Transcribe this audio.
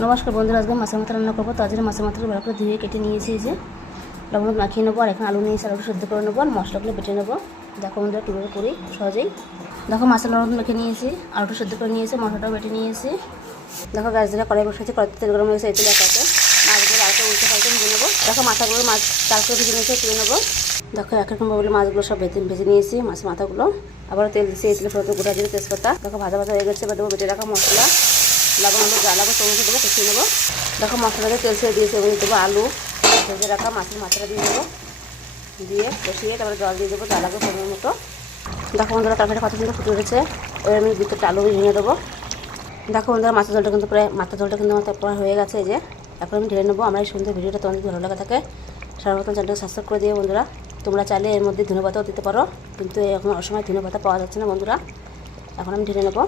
নমস্কার বন্ধুরা, আজকে মাছের মাথা রান্না করবো। তার জন্য মাছের মাথাটা ভালো করে ধুয়ে কেটে নিয়েছি। এই যে লবণ মাখিয়ে নেবো, আর এখন আলু নিয়েছি, আলুটা সেদ্ধ করে নেবো, আর মশলাগুলো বেটে নেবো। দেখো বন্ধুরা কীভাবে করি সহজেই। দেখো মাছের লবণ মেখে নিয়েছি, আলুটা সেদ্ধ করে নিয়েছি, মশলাটাও বেটে নিয়েছি। দেখো গ্যাস দিলে কড়াই বসেছি, কড়াইতে তেল গরম হয়েছে, এই তেল একে মাছগুলো আলুটা উল্টে পাল্টে ভেজে নেবো। দেখো মাথাগুলো মাছ চাল করে ভেজে নিয়েছে, তুলে নেবো। দেখো একরকমভাবে মাছগুলো সব ভেজে নিয়েছি, মাছের মাথাগুলো। আবার তেল দিয়েছি, এই তেলে ফোড়তে গোটা জিরে তেজপাতা। দেখো ভাজা ভাজা হয়ে গেছে, এবার দেবো বেটে রাখা মশলা, লবণ হলুদ যা লাগবে টমেটো দেবো, কষিয়ে নেবো। দেখো মশলাটা তেল ছেড়ে দিয়েছি, এবার দেবো আলু ভেজে রাখা মাছের মাথাটা দিয়ে দেবো, দিয়ে কষিয়ে তারপরে জল দিয়ে দেবো যা লাগবে পরিমাণ মতো। দেখো বন্ধুরা তরকারিটা কত সুন্দর ফুটে উঠেছে, এবার আমি ভিতরটা আলু ভেঙে দেবো। দেখো বন্ধুরা মাছের জলটা কিন্তু প্রায় হয়ে গেছে। এই যে এখন আমি ঢেলে নেবো। আমরা এই সুন্দর ভিডিওটা তোমাদের ভালো লাগা থাকে সর্বপ্রথম চ্যানেলটা সাবস্ক্রাইব করে দিও বন্ধুরা। তোমরা চাইলে এর মধ্যে ধনেপাতাও দিতে পারো, কিন্তু এখন অসময় ধনেপাতা পাওয়া যাচ্ছে না বন্ধুরা। এখন আমি ঢেলে নেবো।